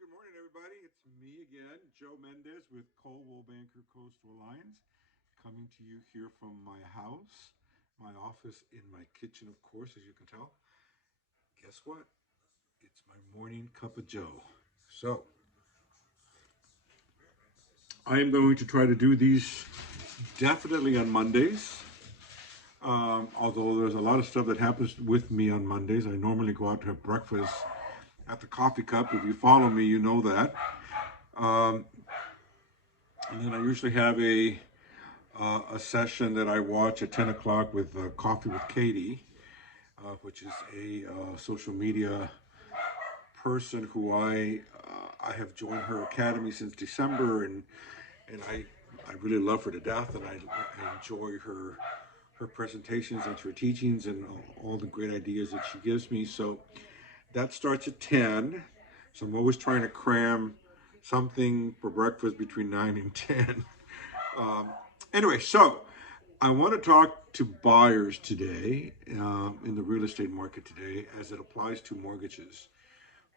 Good morning, everybody. It's me again, Joe Mendez with Coldwell Banker Coastal Alliance, coming to you here from my house, my office, in my kitchen, of course, as you can tell. Guess what? It's my morning cup of Joe. So, I am going to try to do these definitely on Mondays. Although there's a lot of stuff that happens with me on Mondays. I normally go out to have breakfast at the coffee cup. If you follow me, you know that. Um, and then I usually have a session that I watch at 10 o'clock with Coffee with Katie, which is a social media person who I have joined her academy since December, and I really love her to death, and I enjoy her presentations and her teachings and all the great ideas that she gives me. So that starts at 10. So I'm always trying to cram something for breakfast between 9 and 10. Um, anyway, so I want to talk to buyers today in the real estate market today as it applies to mortgages.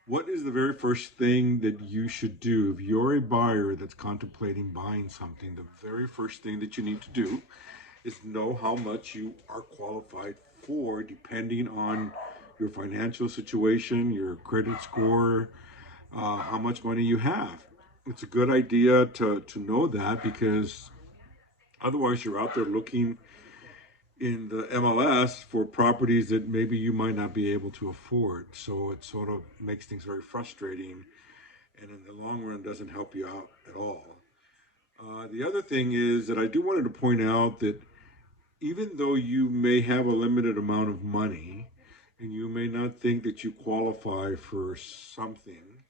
What is the very first thing that you should do if you're a buyer that's contemplating buying something? The very first thing that you need to do is know how much you are qualified for depending on your financial situation, your credit score, how much money you have. It's a good idea to know that because otherwise you're out there looking in the MLS for properties that maybe you might not be able to afford. So it sort of makes things very frustrating and in the long run doesn't help you out at all. The other thing is that I do wanted to point out that even though you may have a limited amount of money and you may not think that you qualify for something,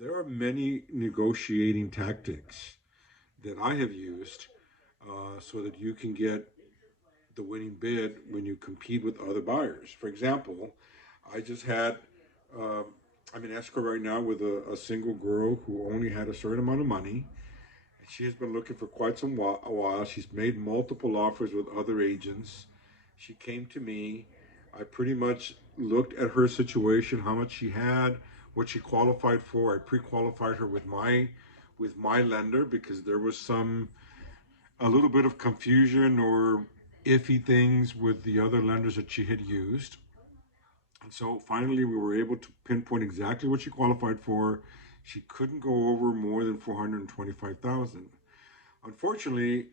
there are many negotiating tactics that I have used so that you can get the winning bid when you compete with other buyers. For example, I just had, uh, I'm in escrow right now with a single girl who only had a certain amount of money. And she has been looking for quite a while. She's made multiple offers with other agents. She came to me. I pretty much looked at her situation, how much she had, what she qualified for. I pre-qualified her with my lender because there was a little bit of confusion or iffy things with the other lenders that she had used. And so finally, we were able to pinpoint exactly what she qualified for. She couldn't go over more than 425,000. Unfortunately,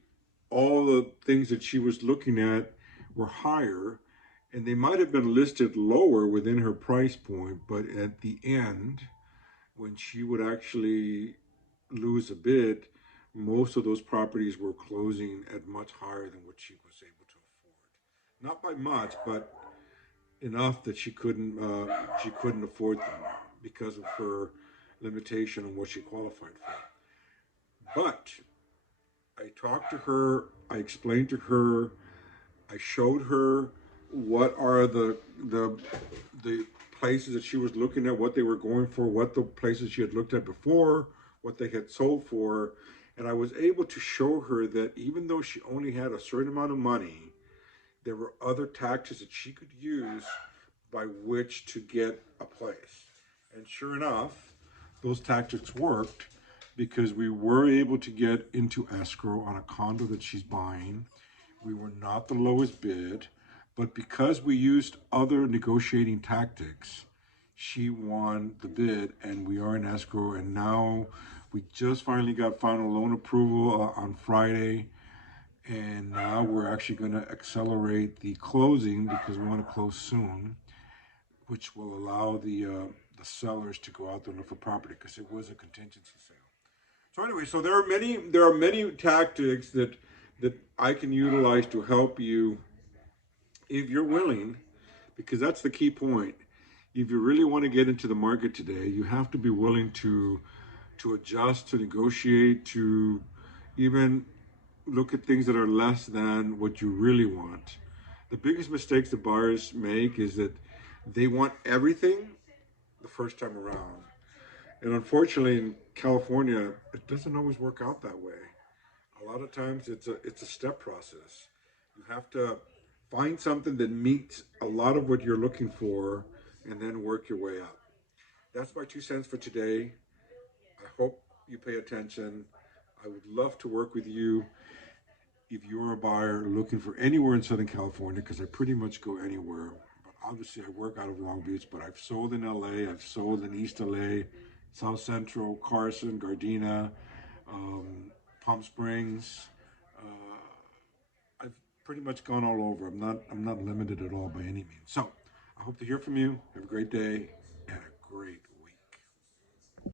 all the things that she was looking at were higher, and they might have been listed lower within her price point, but at the end, when she would actually lose a bid, most of those properties were closing at much higher than what she was able to afford. Not by much, but enough that she couldn't afford them because of her limitation on what she qualified for. But I talked to her, I explained to her, I showed her what are the places that she was looking at, what they were going for, what the places she had looked at before, what they had sold for, and I was able to show her that even though she only had a certain amount of money, there were other tactics that she could use by which to get a place. And sure enough, those tactics worked because we were able to get into escrow on a condo that she's buying. We were not the lowest bid, but because we used other negotiating tactics, she won the bid and we are in escrow. And now we just finally got final loan approval on Friday. And now we're actually going to accelerate the closing because we want to close soon, which will allow the sellers to go out there and look for property because it was a contingency sale. So anyway, so there are many tactics that I can utilize to help you if you're willing, because that's the key point. If you really want to get into the market today, you have to be willing to adjust, to negotiate, to even look at things that are less than what you really want. The biggest mistakes the buyers make is that they want everything the first time around. And unfortunately, in California, it doesn't always work out that way. A lot of times, it's a step process. You have to find something that meets a lot of what you're looking for, and then work your way up. That's my 2 cents for today. I hope you pay attention. I would love to work with you if you're a buyer looking for anywhere in Southern California, because I pretty much go anywhere. But obviously, I work out of Long Beach, but I've sold in LA, I've sold in East LA, South Central, Carson, Gardena, um, Palm Springs. Uh, I've pretty much gone all over. I'm not limited at all by any means. So I hope to hear from you. Have a great day and a great